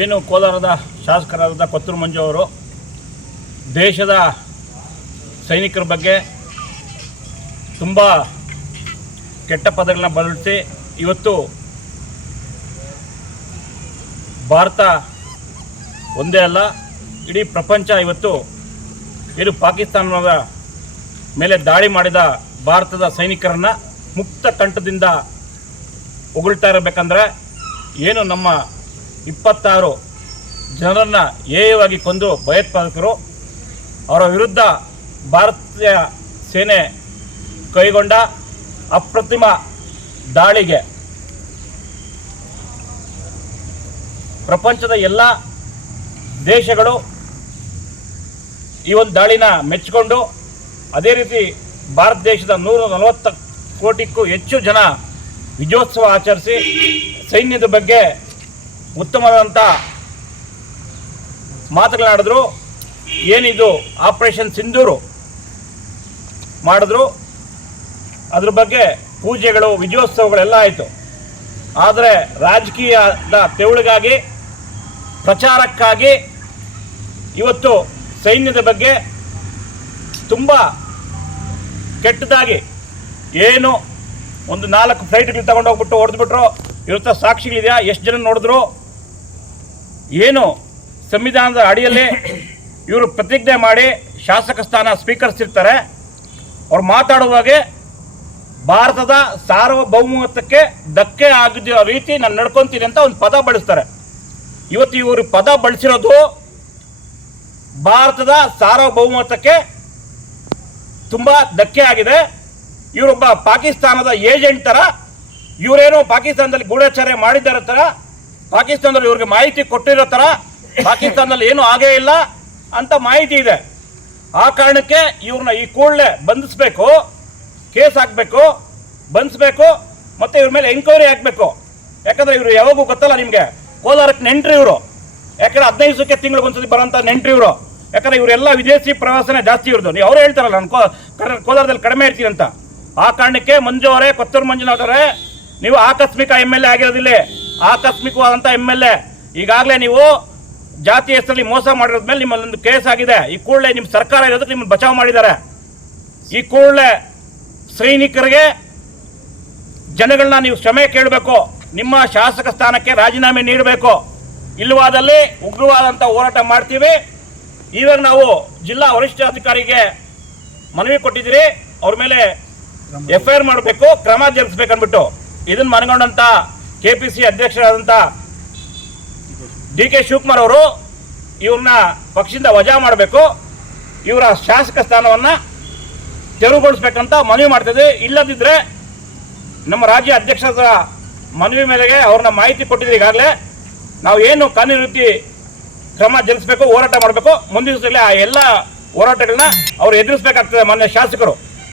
ಏನು ಕೋಲಾರದ ಶಾಸಕರಾದ ಕೊತ್ತೂರು ಮಂಜು ಅವರು, ದೇಶದ ಸೈನಿಕರ ಬಗ್ಗೆ ತುಂಬ ಕೆಟ್ಟ ಪದಗಳನ್ನ ಬಳಸಿ ಇವತ್ತು ಭಾರತ ಒಂದೇ ಅಲ್ಲ, ಇಡೀ ಪ್ರಪಂಚ ಇವತ್ತು ಏನು ಪಾಕಿಸ್ತಾನದ ಮೇಲೆ ದಾಳಿ ಮಾಡಿದ ಭಾರತದ ಸೈನಿಕರನ್ನು ಮುಕ್ತ ಕಂಠದಿಂದ ಉಗುಳ್ತಾ ಇರಬೇಕಂದ್ರೆ ಏನು ನಮ್ಮ ಇಪ್ಪತ್ತಾರು ಜನರನ್ನು ಏಯವಾಗಿ ಕೊಂದು ಭಯೋತ್ಪಾದಕರು ಅವರ ವಿರುದ್ಧ ಭಾರತೀಯ ಸೇನೆ ಕೈಗೊಂಡ ಅಪ್ರತಿಮ ದಾಳಿಗೆ ಪ್ರಪಂಚದ ಎಲ್ಲ ದೇಶಗಳು ಈ ಒಂದು ದಾಳಿನ ಮೆಚ್ಚಿಕೊಂಡು ಅದೇ ರೀತಿ ಭಾರತ ದೇಶದ ನೂರ ನಲವತ್ತು ಕೋಟಿಗೂ ಹೆಚ್ಚು ಜನ ವಿಜಯೋತ್ಸವ ಆಚರಿಸಿ ಸೈನ್ಯದ ಬಗ್ಗೆ ಉತ್ತಮವಾದಂಥ ಮಾತುಗಳನ್ನಾಡಿದ್ರು ಏನಿದು? ಆಪರೇಷನ್ ಸಿಂಧೂರು ಮಾಡಿದ್ರು. ಅದ್ರ ಬಗ್ಗೆ ಪೂಜೆಗಳು, ವಿಜಯೋತ್ಸವಗಳೆಲ್ಲ ಆಯಿತು. ಆದರೆ ರಾಜಕೀಯದ ತೆವಳಿಗಾಗಿ, ಪ್ರಚಾರಕ್ಕಾಗಿ ಇವತ್ತು ಸೈನ್ಯದ ಬಗ್ಗೆ ತುಂಬ ಕೆಟ್ಟದಾಗಿ, ಏನು, ಒಂದು ನಾಲ್ಕು ಫ್ಲೈಟ್ಗಳು ತಗೊಂಡೋಗ್ಬಿಟ್ಟು ಹೊಡೆದ್ಬಿಟ್ರು. ಇರುತ್ತೆ ಸಾಕ್ಷಿಗಳಿದೆಯಾ? ಎಷ್ಟು ಜನ ನೋಡಿದ್ರು? ಏನು? ಸಂವಿಧಾನದ ಅಡಿಯಲ್ಲಿ ಇವರು ಪ್ರತಿಜ್ಞೆ ಮಾಡಿ ಶಾಸಕ ಸ್ಥಾನ ಸ್ವೀಕರಿಸಿರ್ತಾರೆ. ಅವ್ರು ಮಾತಾಡುವಾಗೆ ಭಾರತದ ಸಾರ್ವಭೌಮತ್ವಕ್ಕೆ ಧಕ್ಕೆ ಆಗಿದ್ದ ರೀತಿ ನಾನು ನಡ್ಕೊತೀನಿ ಅಂತ ಒಂದು ಪದ ಬಳಸ್ತಾರೆ. ಇವತ್ತು ಇವರು ಪದ ಬಳಸಿರೋದು ಭಾರತದ ಸಾರ್ವಭೌಮತ್ವಕ್ಕೆ ತುಂಬ ಧಕ್ಕೆ ಆಗಿದೆ. ಇವರೊಬ್ಬ ಪಾಕಿಸ್ತಾನದ ಏಜೆಂಟ್ ಥರ ಇವರೇನೋ ಪಾಕಿಸ್ತಾನದಲ್ಲಿ ಗೂಢಚಾರ್ಯ ಮಾಡಿದ್ದಾರೆ ಥರ ಪಾಕಿಸ್ತಾನದಲ್ಲಿ ಇವ್ರಿಗೆ ಮಾಹಿತಿ ಕೊಟ್ಟಿರೋ ಥರ ಪಾಕಿಸ್ತಾನದಲ್ಲಿ ಏನೂ ಆಗೇ ಇಲ್ಲ ಅಂತ ಮಾಹಿತಿ ಇದೆ. ಆ ಕಾರಣಕ್ಕೆ ಇವ್ರನ್ನ ಈ ಕೂಡಲೇ ಬಂಧಿಸಬೇಕು, ಕೇಸ್ ಹಾಕಬೇಕು, ಬಂಧಿಸಬೇಕು, ಮತ್ತು ಇವ್ರ ಮೇಲೆ ಎಂಕ್ವೈರಿ ಆಗಬೇಕು ಯಾಕಂದ್ರೆ ಇವರು ಯಾವಾಗೂ ಗೊತ್ತಲ್ಲ ನಿಮಗೆ, ಕೋಲಾರಕ್ಕೆ ನೆಂಟ್ರಿ ಇವರು. ಯಾಕಂದ್ರೆ ಹದಿನೈದು ದಿವಸಕ್ಕೆ ತಿಂಗಳು ಒಂದ್ಸತಿ ಬರೋಂಥ ನೆಂಟ್ರಿ ಇವರು. ಯಾಕಂದ್ರೆ ಇವರೆಲ್ಲ ವಿದೇಶಿ ಪ್ರವಾಸನೇ ಜಾಸ್ತಿ ಇರೋದು ನೀವು ಅವ್ರು ಹೇಳ್ತಾರಲ್ಲ, ನಾನು ಕೋಲಾರದಲ್ಲಿ ಕಡಿಮೆ ಇರ್ತೀನಿ ಅಂತ. ಆ ಕಾರಣಕ್ಕೆ ಮಂಜು ಅವರೇ, ಕೊತ್ತೂರು ಮಂಜುನಾಥ್ ಅವರೇ ನೀವು ಆಕಸ್ಮಿಕ ಎಂ ಎಲ್ ಎ ಆಗಿರೋದಿಲ್ಲ. ಆಕಸ್ಮಿಕವಾದಂಥ ಎಂ ಎಲ್ ಎ ಈಗಾಗಲೇ ನೀವು ಜಾತಿ ಹೆಸರಲ್ಲಿ ಮೋಸ ಮಾಡಿರೋದ್ಮೇಲೆ ನಿಮ್ಮಲ್ಲೊಂದು ಕೇಸ್ ಆಗಿದೆ. ಈ ಕೂಡಲೇ ನಿಮ್ಮ ಸರ್ಕಾರ ಇರೋದಕ್ಕೆ ನಿಮ್ಮನ್ನು ಬಚಾವ್ ಮಾಡಿದ್ದಾರೆ. ಈ ಕೂಡಲೇ ಸೈನಿಕರಿಗೆ ಜನಗಳನ್ನ ನೀವು ಕ್ಷಮೆ ಕೇಳಬೇಕು. ನಿಮ್ಮ ಶಾಸಕ ಸ್ಥಾನಕ್ಕೆ ರಾಜೀನಾಮೆ ನೀಡಬೇಕು. ಇಲ್ಲವಾದಲ್ಲಿ ಉಗ್ರವಾದಂಥ ಹೋರಾಟ ಮಾಡ್ತೀವಿ. ಇವಾಗ ನಾವು ಜಿಲ್ಲಾ ವರಿಷ್ಠಾಧಿಕಾರಿಗೆ ಮನವಿ ಕೊಟ್ಟಿದ್ದೀರಿ. ಅವ್ರ ಮೇಲೆ ಎಫ್ ಐ ಆರ್ ಮಾಡಬೇಕು, ಕ್ರಮ ಜರುಗಿಸ್ಬೇಕನ್ಬಿಟ್ಟು ಇದನ್ನು ಮನಗೊಂಡಂತ ಕೆ ಪಿ ಸಿ ಅಧ್ಯಕ್ಷರಾದಂಥ ಡಿ ಕೆ ಶಿವಕುಮಾರ್ ಅವರು ಇವ್ರನ್ನ ಪಕ್ಷದಿಂದ ವಜಾ ಮಾಡಬೇಕು. ಇವರ ಶಾಸಕ ಸ್ಥಾನವನ್ನು ತೆರವುಗೊಳಿಸ್ಬೇಕಂತ ಮನವಿ ಮಾಡ್ತಿದ್ವಿ ಇಲ್ಲದಿದ್ದರೆ ನಮ್ಮ ರಾಜ್ಯ ಅಧ್ಯಕ್ಷರ ಮನವಿ ಮೇರೆಗೆ ಅವ್ರನ್ನ ಮಾಹಿತಿ ಕೊಟ್ಟಿದ್ರು ಈಗಾಗಲೇ. ನಾವು ಏನು ಕಾನೂನು ಕ್ರಮ ಜರುಗಿಸ್ಬೇಕು, ಹೋರಾಟ ಮಾಡಬೇಕು, ಮುಂದಿನ ಆ ಎಲ್ಲ ಹೋರಾಟಗಳನ್ನ ಅವ್ರು ಎದುರಿಸಬೇಕಾಗ್ತದೆ ಮಾನ್ಯ ಶಾಸಕರು.